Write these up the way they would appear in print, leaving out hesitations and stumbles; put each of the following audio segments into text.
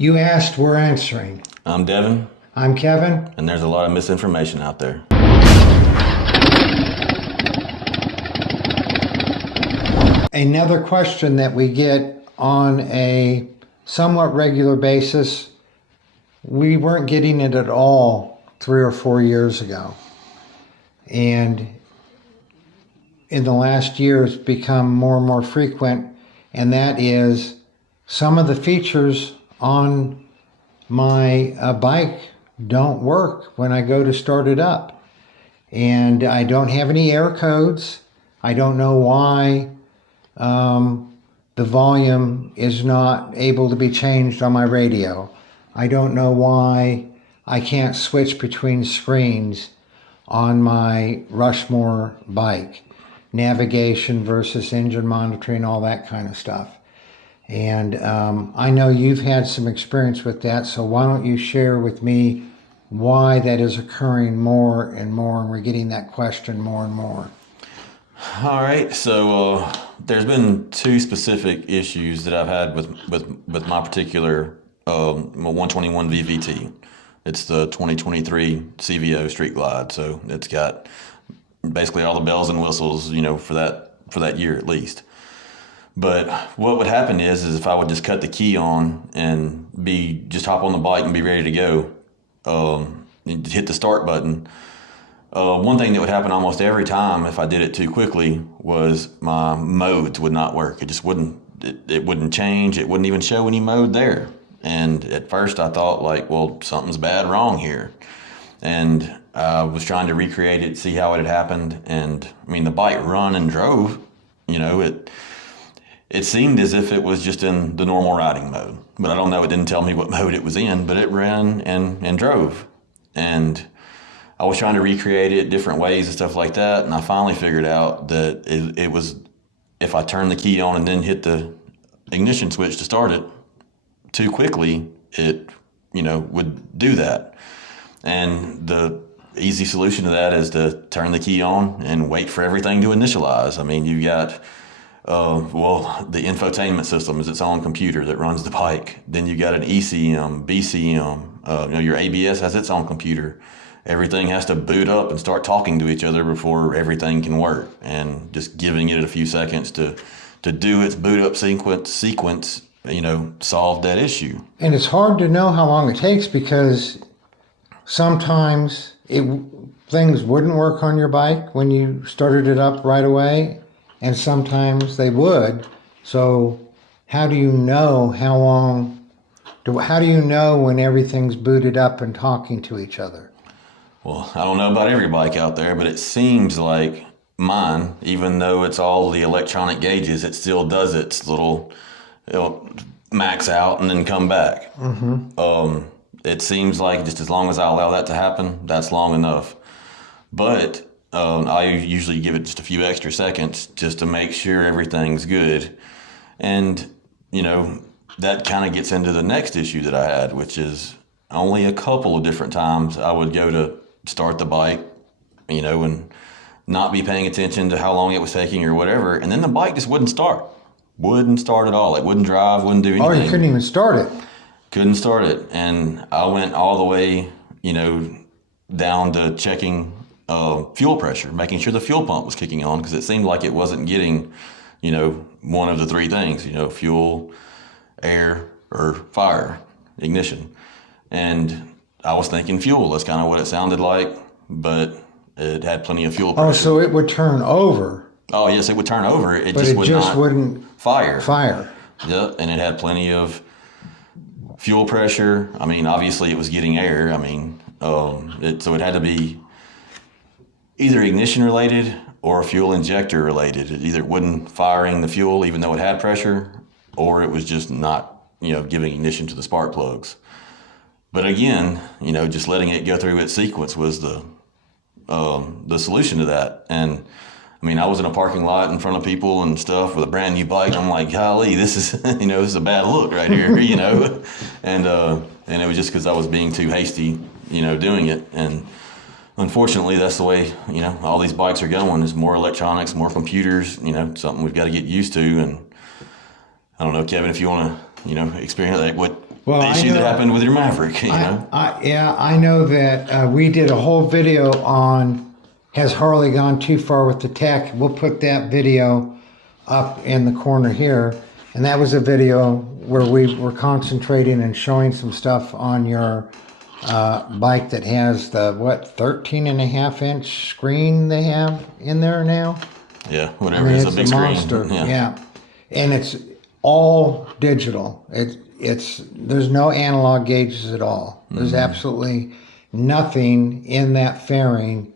You asked, we're answering. I'm Devin. I'm Kevin. And there's a lot of misinformation out there. Another question that we get on a somewhat regular basis, we weren't getting it at all 3 or 4 years ago. And in the last year, it's become more and more frequent, and that is some of the features on my bike don't work when I go to start it up. And I don't have any error codes. I don't know why the volume is not able to be changed on my radio. I don't know why I can't switch between screens on my Rushmore bike. Navigation versus engine monitoring, all that kind of stuff. And I know you've had some experience with that, so why don't you share with me why that is occurring more and more, and we're getting that question more and more. All right, so there's been two specific issues that I've had with my particular 121 VVT. It's the 2023 CVO Street Glide, so it's got basically all the bells and whistles, for that year at least. But what would happen is if I would just cut the key on and just hop on the bike and be ready to go, hit the start button. One thing that would happen almost every time if I did it too quickly was my modes would not work. It just wouldn't. It wouldn't change. It wouldn't even show any mode there. And at first I thought well, something's wrong here. And I was trying to recreate it, see how it had happened. And the bike run and drove, it seemed as if it was just in the normal riding mode. But I don't know, it didn't tell me what mode it was in, but it ran and drove. And I was trying to recreate it different ways and stuff like that. And I finally figured out that it was, if I turned the key on and then hit the ignition switch to start it too quickly, it, would do that. And the easy solution to that is to turn the key on and wait for everything to initialize. You've got, the infotainment system is its own computer that runs the bike. Then you got an ECM, BCM, your ABS has its own computer. Everything has to boot up and start talking to each other before everything can work. And just giving it a few seconds to do its boot up sequence, solved that issue. And it's hard to know how long it takes because sometimes things wouldn't work on your bike when you started it up right away, and sometimes they would. So how do you know how do you know when everything's booted up and talking to each other? Well, I don't know about every bike out there, but it seems like mine, even though it's all the electronic gauges, it still does its little, max out and then come back. Mm-hmm. It seems like just as long as I allow that to happen, that's long enough. But I usually give it just a few extra seconds just to make sure everything's good. And, that kind of gets into the next issue that I had, which is only a couple of different times I would go to start the bike, and not be paying attention to how long it was taking or whatever. And then the bike just wouldn't start. Wouldn't start at all. It wouldn't drive, wouldn't do anything. Oh, you couldn't even start it. Couldn't start it. And I went all the way, down to checking fuel pressure, making sure the fuel pump was kicking on, because it seemed like it wasn't getting, one of the three things, fuel, air, or fire, ignition. And I was thinking fuel. That's kind of what it sounded like, but it had plenty of fuel pressure. Oh, so it would turn over. Oh, yes, it would turn over. It but just it would just not wouldn't fire. Yeah, and it had plenty of fuel pressure. Obviously it was getting air. So it had to be either ignition related or fuel injector related. It either wasn't firing the fuel even though it had pressure, or it was just not, giving ignition to the spark plugs. But again, just letting it go through its sequence was the solution to that. And I was in a parking lot in front of people and stuff with a brand new bike. I'm like, golly, this is, this is a bad look right here, and it was just because I was being too hasty, doing it. And unfortunately, that's the way, all these bikes are going. There's more electronics, more computers, something we've got to get used to. And I don't know, Kevin, if you want to, experience that, Well, I issue that know- happened with your Maverick. You know, Yeah, I know that we did a whole video on has Harley gone too far with the tech. We'll put that video up in the corner here. And that was a video where we were concentrating and showing some stuff on your bike that has the, 13.5-inch screen they have in there now? yeah, whatever it is, a big it's a screen. monster. Yeah. And it's all digital. There's no analog gauges at all. There's absolutely nothing in that fairing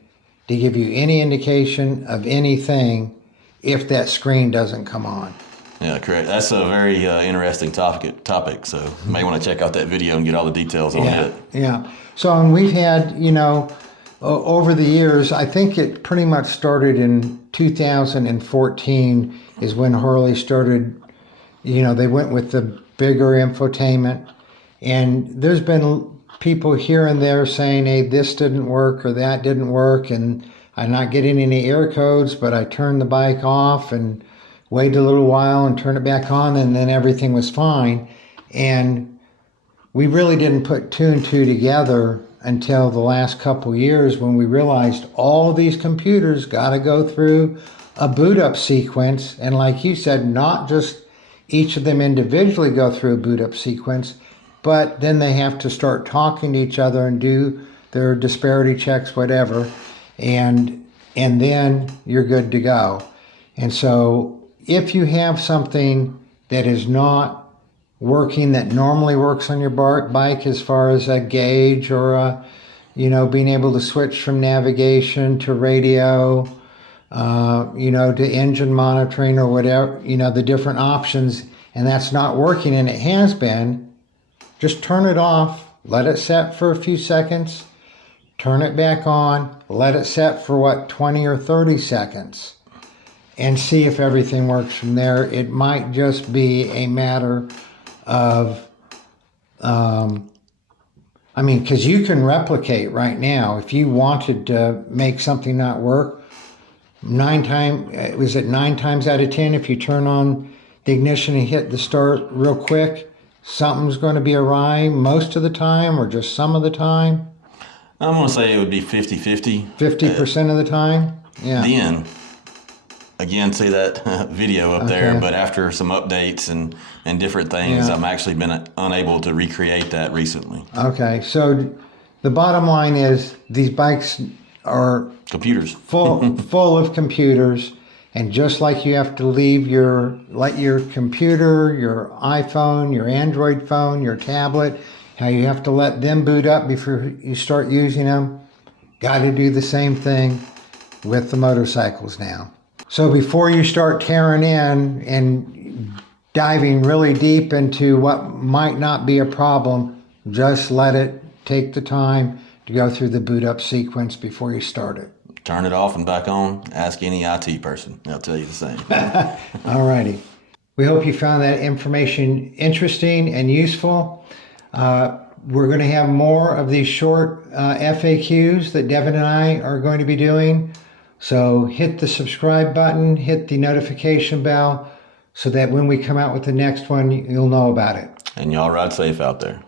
to give you any indication of anything if that screen doesn't come on. Yeah, correct. That's a very interesting topic. So you may want to check out that video and get all the details on it. Yeah. So, and we've had, over the years, I think it pretty much started in 2014 is when Harley started, they went with the bigger infotainment. And there's been people here and there saying, hey, this didn't work or that didn't work. And I'm not getting any error codes, but I turned the bike off and waited a little while and turned it back on, and then everything was fine. And we really didn't put two and two together until the last couple years when we realized all of these computers got to go through a boot up sequence. And like you said, not just each of them individually go through a boot up sequence, but then they have to start talking to each other and do their disparity checks, whatever. And then you're good to go. And so if you have something that is not working that normally works on your bike as far as a gauge or being able to switch from navigation to radio, to engine monitoring or whatever, the different options, and that's not working and it has been, just turn it off, let it set for a few seconds, turn it back on, let it set for 20 or 30 seconds. And see if everything works from there. It might just be a matter of, because you can replicate right now. If you wanted to make something not work, 9 times out of 10, if you turn on the ignition and hit the start real quick, something's going to be awry most of the time or just some of the time? I'm going to say it would be 50-50. 50% of the time? Yeah. Then, again, see that video up there, but after some updates and different things, I've actually been unable to recreate that recently. Okay, so the bottom line is these bikes are Computers. full of computers, and just like you have to let your computer, your iPhone, your Android phone, your tablet, how you have to let them boot up before you start using them, got to do the same thing with the motorcycles now. So before you start tearing in and diving really deep into what might not be a problem, just let it take the time to go through the boot up sequence before you start it. Turn it off and back on. Ask any IT person. They'll tell you the same. All righty. We hope you found that information interesting and useful. We're going to have more of these short FAQs that Devin and I are going to be doing. So hit the subscribe button, hit the notification bell so that when we come out with the next one, you'll know about it. And y'all ride safe out there.